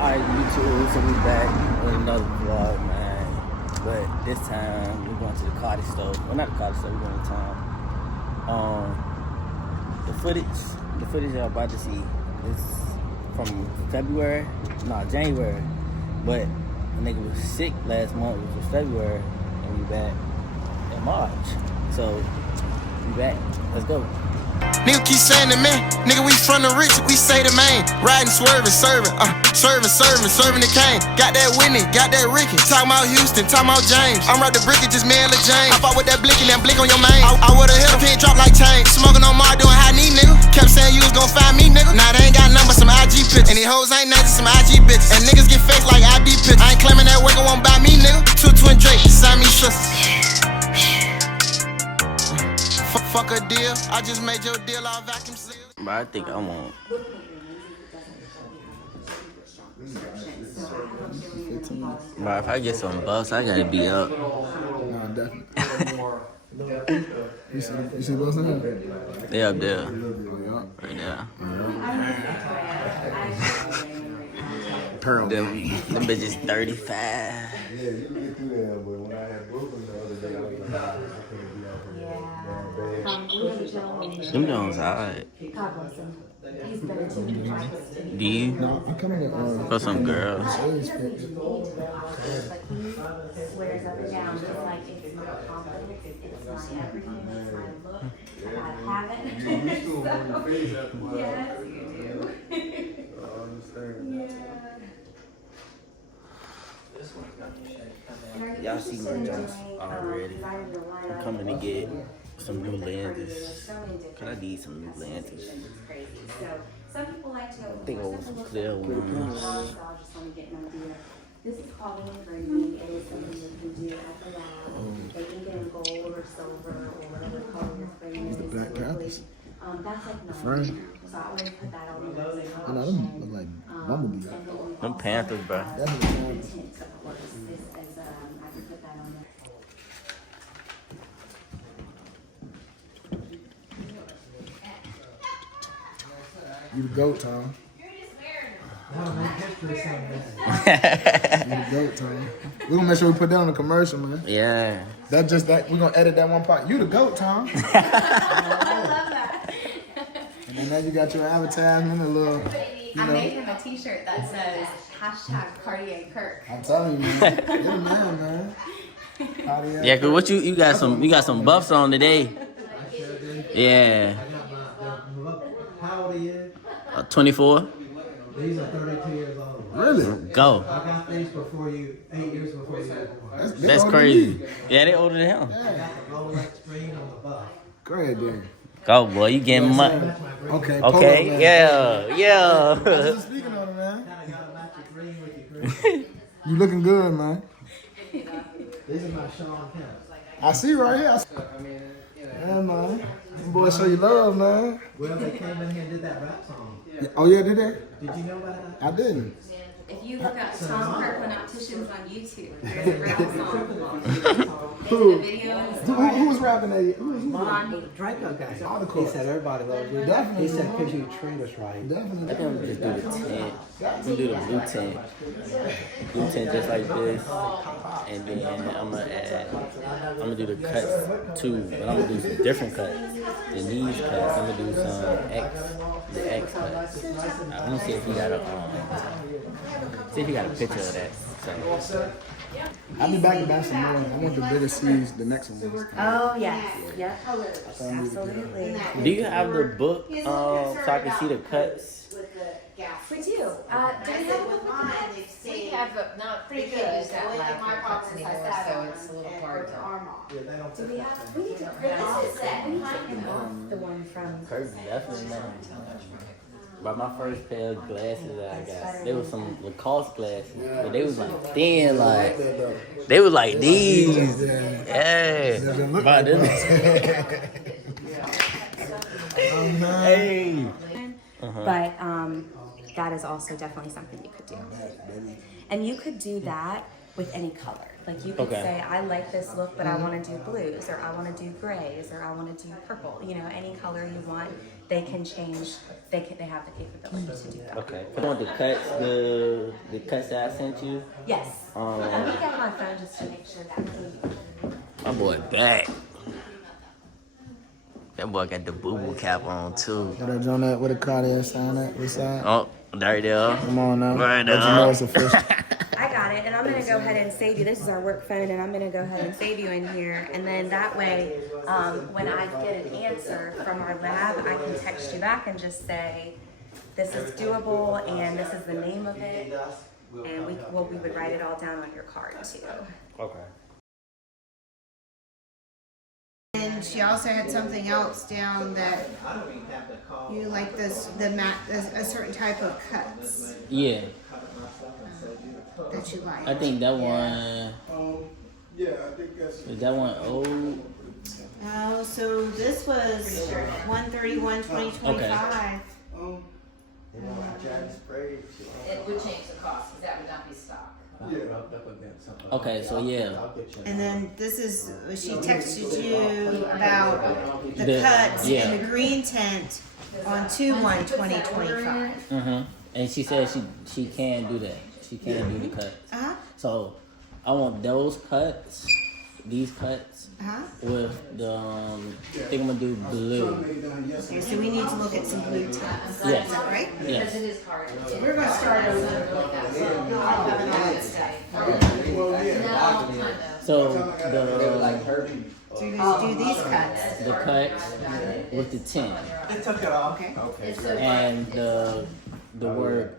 Alright, YouTube, so we back with another vlog, man. But this time we're going to the Cartier store. Well, not the Cartier store, we're going to town. The footage y'all about to see is from January. But the nigga was sick last month, which was February, and we back in March. So we back. Let's go. Nigga keep saying to me, nigga, we from the rich, we say the main. Riding, swerving, serving the cane. Got that Whitney, got that Ricky. Talking about Houston, talking about James. I'm right the brick, just me and LaJane. I fought with that blicky, then blick on your main. I would've hit a pin, drop like chain. Smoking on Mar, doing high knee, nigga. Kept saying you was gon' find me, nigga. Nah, they ain't got nothing but some IG pictures. And these hoes ain't nothing, some IG bitches. And niggas get faked like ID pictures. I ain't claiming that worker won't buy me, nigga. Two twin Drake, Siamese sisters. Fuck a deal, I just made your deal all vacuum sealed. But I think I want. But if I get some buffs, I gotta be up. Nah, definitely. You see what's in there? They up there. Right there. Pearl. Them bitches 35. Yeah, you look through there, but when I had Brooklyn the other day, I was like, I couldn't be out there. Them Jones alright. God bless him. He's better to me. Do you? No, I'm coming in For some girls. Like he swears up and down, just like it's my confidence, it's my everything, it's my look. I gotta have it. Yes, you do. I understand. Y'all see my jokes already. I'm coming to get some new lenses. Can I need some new lenses? Some people like to. I think I want some clear ones. I'll just want to get an idea. This is called engraving. It is something you can do at the lab. They can get in gold or silver or whatever color your frame is. The Black Panthers. That's like no. Frame. So I always put that on the website. I know them look like Bumblebee. Them Panthers, bro. That's what Tint of course is I can put that on there. You the GOAT, Tom. You the GOAT, Tom. We're gonna make sure we put that on the commercial, man. Yeah. That just that we're gonna edit that one part. You the GOAT, Tom. I love that. And then now you got your advertisement, a little, you I know. made him a t-shirt that says #Cartier Kirk. I'm telling you, man. You're the man. Cartier. Yeah, cause what you got some buffs on today. Yeah. How old are you? 24. These are 32 years old. Really? Go. I got these before you, 8 years before you were born. That's crazy. Yeah, they older than him. I got the Rolex screen on the buff. Great, dude. Go, boy. You getting money. That's my green. Okay. Okay. Yeah. Speaking of it, man. Kind of got to match your green with your green. You looking good, man. These are my Sean Kemp. I see right here. Yeah, man. Them boys show you love, man. Well, they came in here and did that rap song. Oh, yeah, did they? Did you know about that? I didn't. If you look up Tom Kirkland Opticians on YouTube, there's a rap song. Who? There's a video and a Who was rapping that? Who was Blondie. Draco guy. All the He course. said everybody loves you. Definitely. He said because you treat us right. I think I'm gonna just do the tint. I'm gonna do the blue tint. Blue tint just like this. And then I'm gonna do the cuts too. But I'm gonna do some different cuts than these cuts. I'm gonna do the X cuts. I'm gonna see if he got a picture of that. So I'll be back to buy some more. I want the bigger C's, the next one. Oh, yes. Yep. Absolutely. do you have the book so I can see the cuts? We do. Do we have a book with the We have a, not pretty good, just don't have your cups anymore, so it's a little hard to. Do we have? We need to print this. We have the one from. Kirk definitely not. But my first pair of glasses that I got, they was some Lacoste glasses, but they was like thin, like they was like these. Yeah. But them. Hey. But that is also definitely something you could do. And you could do that with any color. Like you could say, I like this look, but I want to do blues, or I want to do grays, or I want to do purple. You know, any color you want. they can change. They have the capability to do that. Okay. I want the cuts that I sent you. Yes. I'm looking at my phone just to make sure that. My boy back. That boy got the boo-boo cap on too. What up, Jonah? What a Cartier sign at? What's that? Oh, there they are. Come on now. Right Let you now. know it's official. I got it, and I'm gonna go ahead and save you. This is our work phone, and I'm gonna go ahead and save you in here. And then that way, when I get an answer from our lab, I can text you back and just say, this is doable, and this is the name of it, and we would write it all down on your card too. Okay. And she also had something else down that you like a certain type of cuts Yeah, that you like. I think that one. Yeah, I think that's. Is that one old? Oh, so this was 1/31/2025. It would change the cost, because that would not be stock. Okay, so yeah. And then this is, she texted you about the The- cuts yeah. in the green tent on 2/1/2025. Mhm. And she said she can do that. She can do the cuts. Uh-huh. So I want those cuts, these cuts, Uh-huh. with the I think I'm gonna do blue. Okay, so we need to look at some blue tents. Yes. Is that right? Because Yes. it is hard. So we're going to start over. So So you're going to do these cuts. the cuts with the tint Okay. and the word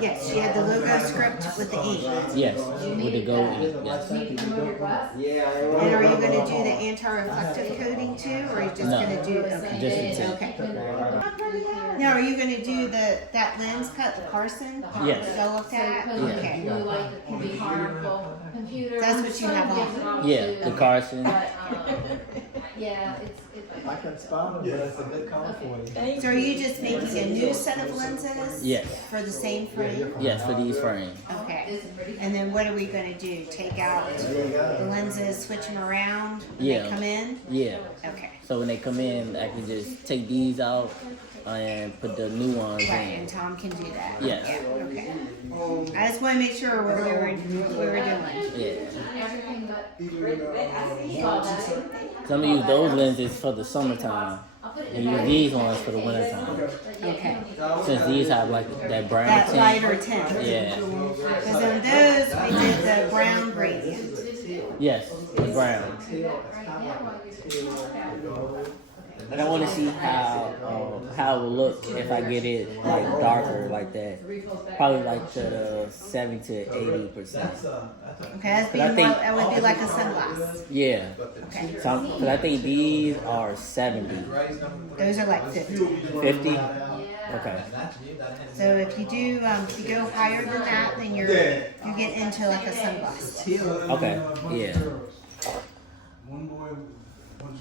Yes, she had the logo script with the E. yes with the gold ink. Yes. And are you going to do the anti-reflective coating too, or are you just No, going to do? Okay. just the tint. Okay. Now, are you going to do that lens cut, the Carson? Yes. That I looked at. Okay. Blue light that can be harmful. Computer. That's what you have on. Yeah, the Carson. But, yeah, it's. I can spot them, but it's a good color for you. So are you just making a new set of lenses? Yes. For the same frame? Yes, for these frames. Okay. And then what are we going to do? Take out the lenses, switch them around when Yeah. they come in? Yeah. Okay. So when they come in, I can just take these out and put the new ones Right, in. and Tom can do that. Yes. Yeah, okay. I just want to make sure what we were doing. Yeah. Everything but. So I'm gonna use those lenses for the summertime and use these ones for the wintertime. Okay. Since these have like that brown That tint. lighter tint. Yeah. Because on those, we did the brown gradient. Yes, the brown. And I want to see how it will look if I get it like darker like that. Probably like to the 70 to 80%. Okay, But I think- that would be like a sunglass. Yeah. Okay. So because I think these are 70. Those are like 50. 50? Okay. So if you do, if you go higher than that, then you get into like a sunglass. Okay. Yeah. One boy, one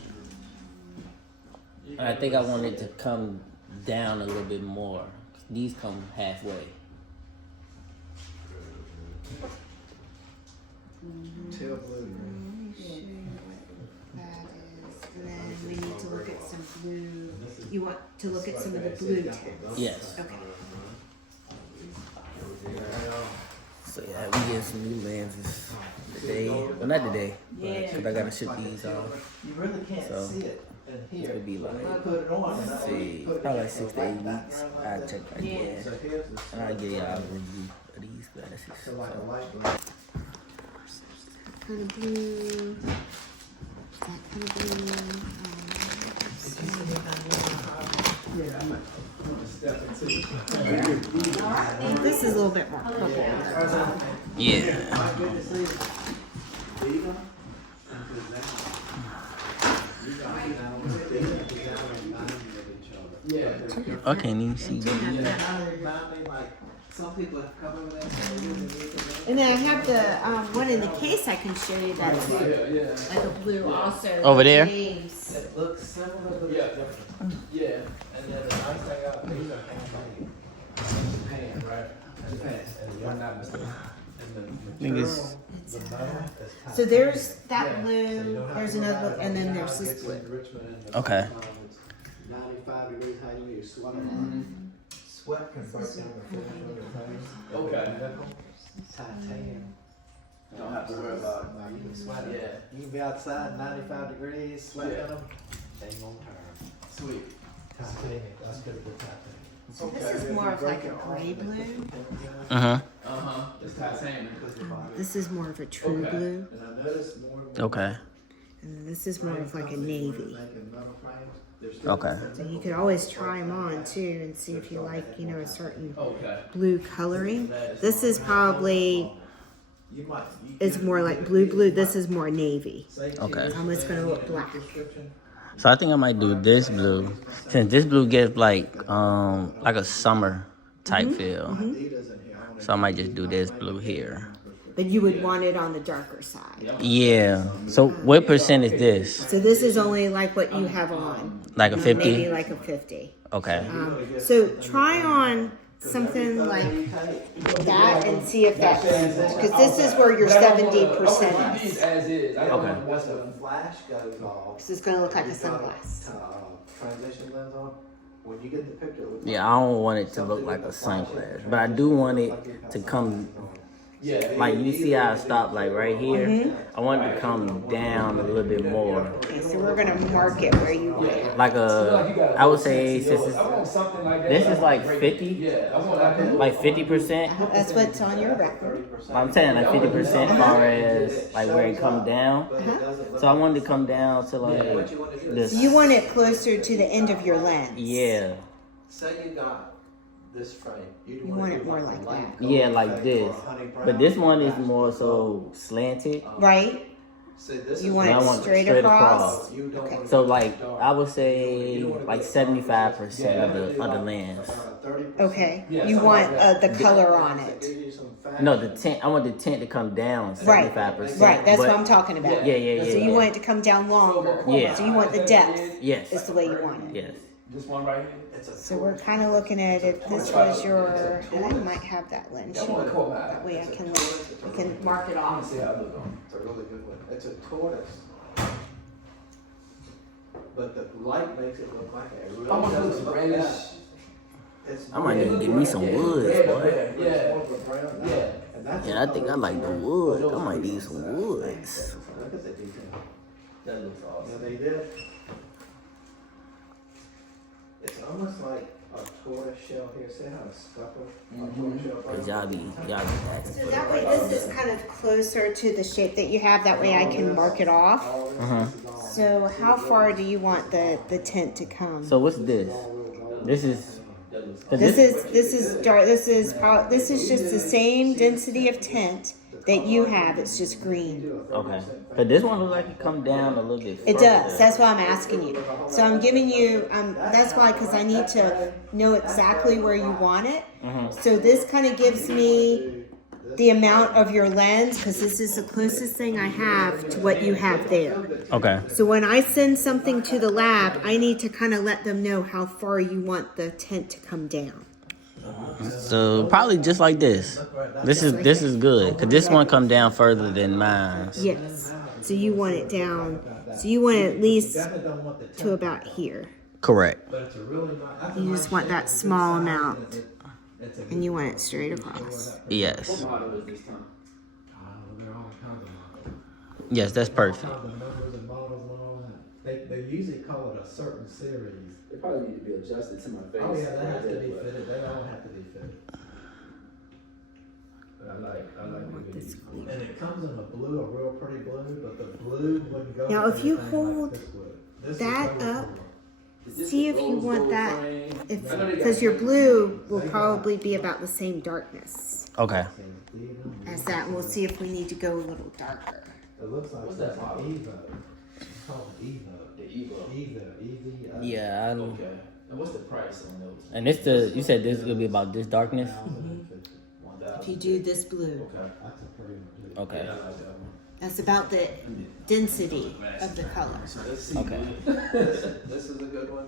I think I want it to come down a little bit more. These come halfway. Teal blue. That is, and then we need to look at some blue. You want to look at some of the blue tints? Yes. Okay. So yeah, we get some new lenses today. Well, not today. Because I gotta ship these off. You really can't So, see it in It's here. gonna be When I like, put it on, and let's I see, put it probably in, like 6 to 8 weeks. I'll check back again. So here's the And I'll give y'all a review of these glasses. so like a So, light blue. Kind of blue. That kind of blue. Yeah, I'm gonna step into it. This is a little bit more purple. yeah. I can't even see these. Some people have come over there and said, And then I have the one in the case I can show you that's like a blue also. Over there? James. it looks similar, but it's different. Yeah, and then the nice thing about these are handmade. Hand, right? And if I'm not mistaken. And the material, the metal is kind So there's that blue, there's another, and then there's this blue. of Richmond and the Okay. 95 degrees, how you sweat a lot. Sweat can break down the finish on your face. Okay. Nickel, titanium. Don't have to worry about. No, you can sweat it. Yeah. You can be outside 95 degrees, sweat in them, they won't turn. Sweet. Titanium, that's good for titanium. So this is more of like a gray blue. It's titanium. This is more of a true Okay. blue. And I noticed more and more. Okay. And this is more of like a navy. Making metal frames, they're still Okay. So you could always try them on too and see if you like, you know, a certain Okay. blue coloring. This is probably, You might. it's more like blue. This is more navy. Okay. It's almost gonna look black. So I think I might do this blue, since this blue gives like a summer type feel. So I might just do this blue here. But you would want it on the darker side. Yeah. So what percent is this? So this is only like what you have on. Like a 50? Maybe like a 50. Okay. So try on something like that and see if that's, because this is where your 70% is. As is. I don't Okay. know what's the Flash goes off. This is gonna look like a sunglass. Transition lens on. When you get the picture, it looks Yeah, I don't want it to look like a sunglass, but I do want it to come. Like you see how I stopped like right here? I want it to come down a little bit more. Okay, so we're gonna mark it where you want it. Like I would say since I want something like that. this is like 50, Yeah, I want like 50%. That's what's on your record. I'm saying like 50% as far as like where it comes down. So I wanted to come down to like this. You want it closer to the end of your lens. Yeah. Say you got this frame. You want it more like that. Yeah, like this. But this one is more so slanted. Right? You want And I it want straight across? You don't Okay. So like I would say like 75% of the lens. Okay. You want the color on it. No, the tint. I want the tint to come down 75%. Right. That's but- what I'm talking about. Yeah. So you want it to come down longer. Yeah. So you want the depth. Yes. Is the way you want it. Yes. this one right here. So we're kind of looking at if this was your, and I might have that lens sheet. That one That way I can mark it off. See how it look on. It's a really good one. It's a tortoise. But the light makes it look like it. It really Almost looks doesn't look reddish. that. It's I might more- even give me some woods, boy. It's more of a brown dye. Yeah. And that's Yeah, I think I like the woods. I might need some woods. Look at the detail. That looks Yeah, awesome. they did. It's almost like a tortoise shell here. See how it's scuffled? A tortoise shell. Cause y'all be asking So for that way this is kind of closer to the shape that you have. That way I can mark it off. So how far do you want the tint to come? So what's this? This is. 'cause This is dark. This is just the same density of tint that you have. It's just green. Okay. But this one looks like it come down a little bit. It further. does. That's why I'm asking you. So I'm giving you. That's why, because I need to know exactly where you want it. So this kind of gives me the amount of your lens, because this is the closest thing I have to what you have there. Okay. So when I send something to the lab, I need to kind of let them know how far you want the tint to come down. So probably just like this. This is good. Cause this one come down further than mine. Yes. So you want it down. So you want it at least to about here. Correct. But it's a really nice. You just want that small amount, and you want it straight across. Yes. Model is this time. There are all kinds of models. Yes, that's perfect. The numbers and models and all that. They usually call it a certain series. They probably need to be adjusted to my face. Oh yeah, they have to be fitted. They all have to be fitted. But I like the This blue. And it comes in a blue, a real pretty blue, but the blue wouldn't go. Now, with if you anything like hold this would. This that would go with up, blue. see if you want that. Because your blue will probably be about the same darkness Okay. as that. And we'll see if we need to go a little darker. It looks like What's that it's model? Evo. It's called Evo. The Evo. Evo. EVO. Yeah. Okay. And what's the price on those? And you said this is gonna be about this darkness. 1,000. If you do this blue, Okay. That's a pretty one too. Okay. Yeah, I like that one. that's about the density of the color. Okay. This is a good one.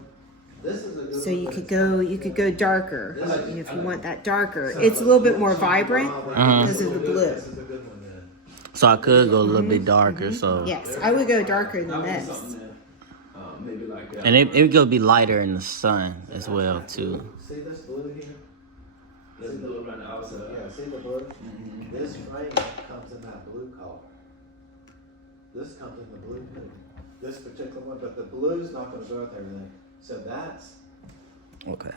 This is a good one. So you could go darker. And if you want that darker, it's a little bit more vibrant because of the blue. This is a good one then. So I could go a little bit darker. So Yes, I would go darker than this. Maybe like And it will be lighter in the sun as well too. See this blue here? There's a blue around the outside. Yeah, see the blue? Mhm. This frame comes in that blue color. This comes in the blue too. This particular one, but the blue's not gonna go with everything. So that's Okay.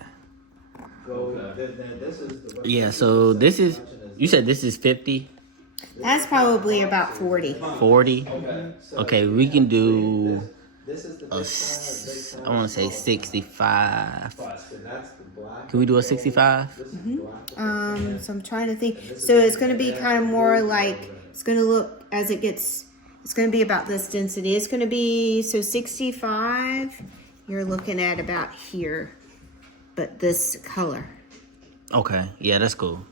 gold. Okay. Then this is the. Yeah. So this is. You said this is 50, That's probably about 40. 40. Okay. Okay, we can do. This is the big side, I want to say 65. So that's the black. Can we do a 65? This is black. So I'm trying to think. So it's going to be kind of more like, it's going to look as it gets, it's going to be about this density. It's going to be, so 65, you're looking at about here, but this color. Okay. Yeah, that's cool.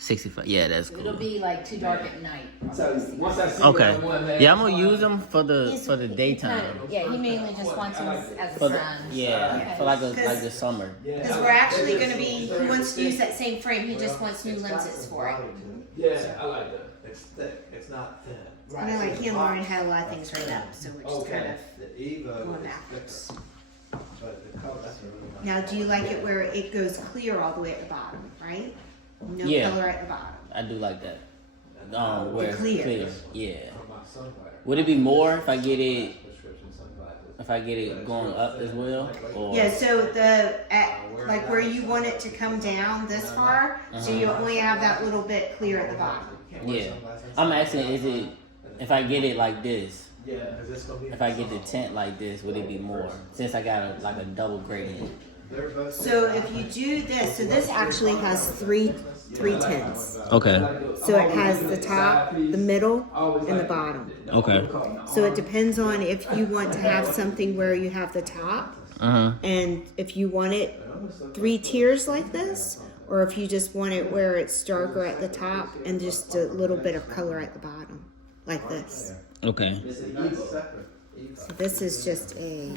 65. Yeah, that's It'll cool. be like too dark at night. So once I see Okay. that one, man, Yeah, I'm gonna use them for the daytime. Yeah, he mainly just wants them as a For the, sun. yeah, for like the summer. Because we're actually going to be, he wants to use that same frame, he just wants new lenses for it. Yeah, I like that. It's thick, it's not thin. I know, like he and Lauren had a lot of things right up, so we're just kind Okay. of The Evo going is backwards. thicker, but the color, that's a really nice. Now, do you like it where it goes clear all the way at the bottom, right? No Yeah. color at the bottom. I do like that. Where it's clear. clear. Yeah. For my sunglasses. Would it be more if I get it Prescription sunglasses. if I get it going up as well? Or Yeah, so like where you want it to come down this far, so you only have that little bit clear at the bottom. yeah. I'm asking, is it if I get it like this? Yeah. Is this gonna be? If I get the tint like this, would it be more? Since I got a double gradient. They're both. So if you do this, so this actually has three tints. Okay. So it has the top, the middle, and the bottom. Okay. So it depends on if you want to have something where you have the top, and if you want it 3 tiers like this, or if you just want it where it's darker at the top and just a little bit of color at the bottom, like this. Okay. It's an Evo. Separate. So this is just a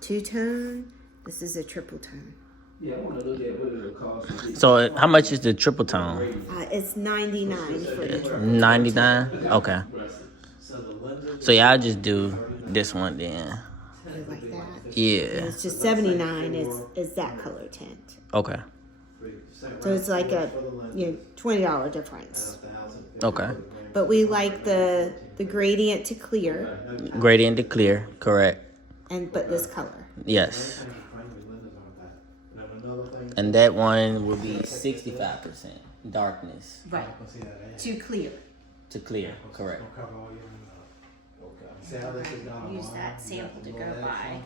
2-tone. This is a triple tone. Yeah, I want to look at what it'll cost. to get- So how much is the triple tone? It's 99 for the triple. 99. Okay. So the lenses. So yeah, I'll just do this one then. You like that? And Yeah. it's just 79 is that color tint. Okay. So it's like a $20 difference. Okay. But we like the gradient to clear, Gradient to clear. Correct. but this color. Yes. And that one will be 65% darkness Right. To clear. to clear. Correct. See how this is not a Use line? that sample to go by.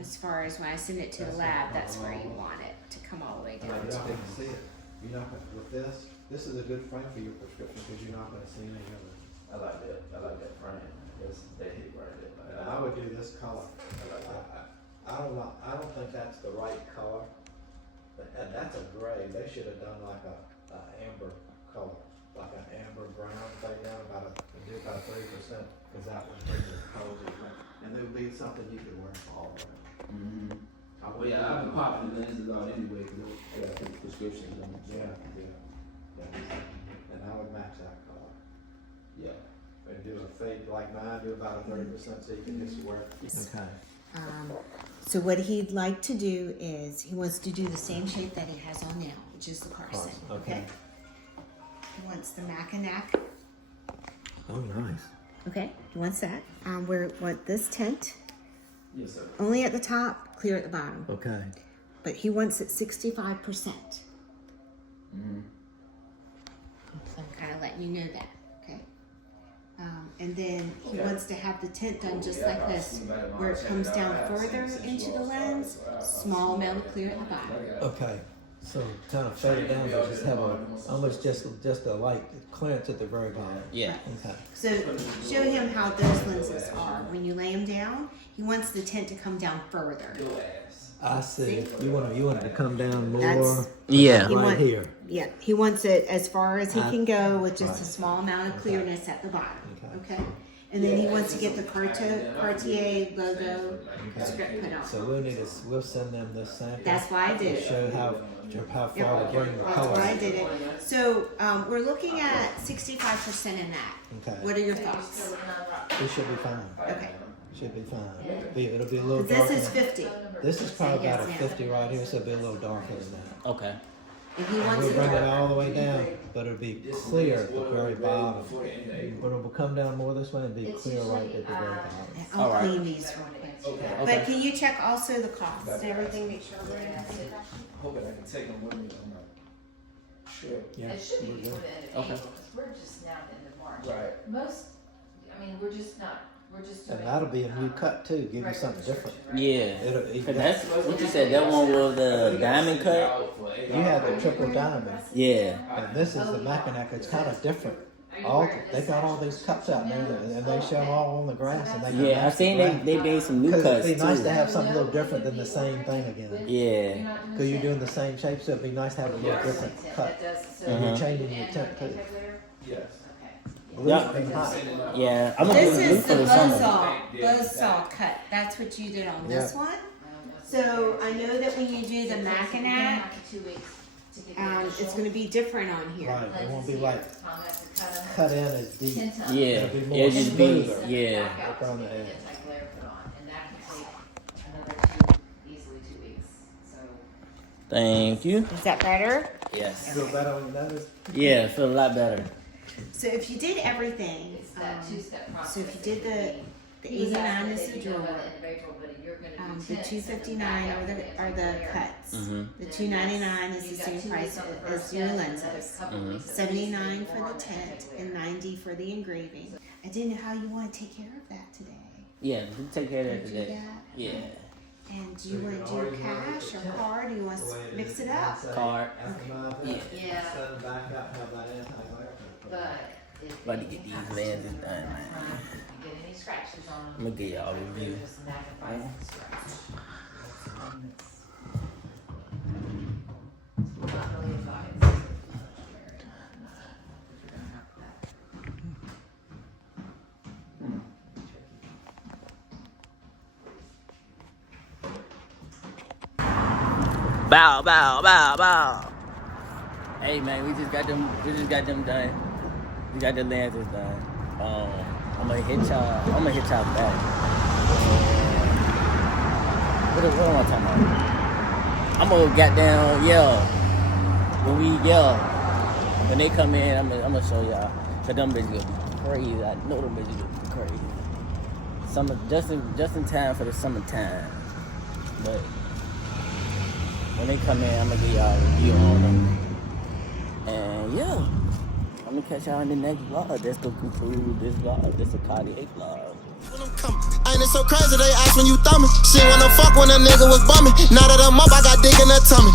As far as when I send it to the lab, that's where you want it to come all the way You're down not to. gonna see it. You're not gonna, with this is a good frame for your prescription because you're not gonna see any of it. I like that. I like that frame. That's that hit right there. And I would do this color. I don't know, I don't think that's the right color. But that's a gray. They should have done like a amber color, like an amber brown thing down about 30%, because that would bring the color different. And it would be something you could wear all over. Mm-hmm. Well, yeah, I've been popping the lenses on anyway because I got to prescriptions on them. Yeah. And I would match that color. Yeah. And do a fade like mine, do about a 30% so you can just wear it. Okay. So what he'd like to do is he wants to do the same shape that he has on now, which is the Carson. Okay. He wants the Mackinac. Oh, nice. Okay. He wants that. We want this tint Yes, sir. only at the top, clear at the bottom. Okay. But he wants it 65%. Mm-hmm. So I'm kind of letting you know that, okay? And then he wants to have the tint done just like this, where it comes down further into the lens, small amount of clear at the bottom. Okay. So kind of fade it down, but just have almost just a light clearance at the very bottom. Yeah. Okay. So show him how those lenses are. When you lay them down, he wants the tint to come down further. I see. You want it to come down more. That's- Yeah. He Right want- here. Yeah, he wants it as far as he can go with just a small amount of clearness at the bottom. Okay? And then he wants to get the Cartier logo script put on. So we'll send them this sample. That's why I did to it. show how far to bring the That's color. why I did it. So we're looking at 65% in that. Okay. What are your thoughts? It should be fine. Okay. Should be fine. It'll be a little This darker. is 50. This is probably about a Yes, 50 right here, so it'll be a little darker than that. Okay. If he And wants we'll it bring it dark. all the way down, but it'll be clear at the very bottom. But it will come down more this way and be clear right at the very bottom. I'll All right. clean these real quick. Okay. But can you check also the cost and everything, make sure we're in that? Hoping I can take them with me on my trip. Yeah, It should be we're before good. the end of Okay. April, because we're just now at the end of March. Right. Most, I mean, we're just doing. And that'll be a new cut too, give you regular something different. construction, right? Yeah. It'll, Cause that's what you said. That one was the diamond cut. you have the triple diamond, Yeah. and this is the Mackinac. It's kind of different. All they got all these cuts out there, and they show them all on the grass, and they Yeah. I seen they made some new Because cuts it'd be nice too. to have something a little different than the same thing again. Yeah. Because you're doing the same shape, so it'd be nice to have a little different cut. That does, so. And Uh-huh. you're changing your temp too. Yes. Okay. Blue's been hot. Yeah. I'm gonna do This the blue is for the the summer. buzzsaw cut. That's what you did on this Yeah. one. So I know that when you do the Mackinac, 2 weeks to get it's going to be different on here. Right, it won't be like Tom has to cut them. cut in as deep. 10 times. Yeah. It'll be more It'll just be. smoother. Yeah. Back out Up on the to get head. anti-glare put on, and that can take another easily 2 weeks, so. Thank you. Is that better? Yes. Feel better on your nose? Yeah. Feel a lot better. So if you did everything, It's that two-step process. so if you did the He was 89 asking is if the they could do it by drawer, the end of April, but you're gonna do the 10, 259 are the cuts. Mhm. The 299 is the same price as your lenses. 79 for the tint and 90 for the engraving. I didn't know how you want to take care of that today. Yeah. We take care of that Do today. that. Yeah. And do you want to do cash or card? Do you want to mix it up? Card. Yeah. Yeah, Send them back up, have that anti-glare. but if. About to get these lenses done, man. If you get any scratches on them. I'm gonna get y'all a review. Just magnify the scratch. Not really advised. Bow, bow, bow, bow. Hey man, we just got them done. We got the lenses done. I'm gonna hit y'all back. What am I talking about? I'm gonna goddamn yell. When they come in, I'm gonna show y'all. Cause them bitches gonna be crazy. I know them bitches gonna be crazy. Summer, just in time for the summertime. But when they come in, I'm gonna give y'all a review on them. And yeah, I'm gonna catch y'all in the next vlog. That's gonna conclude this vlog. This is a Cartier vlog. When I'm coming, ain't it so crazy they ask when you thumbing? Shit, when I fuck when a nigga was bumming. Now that I'm up, I got dick in the tummy.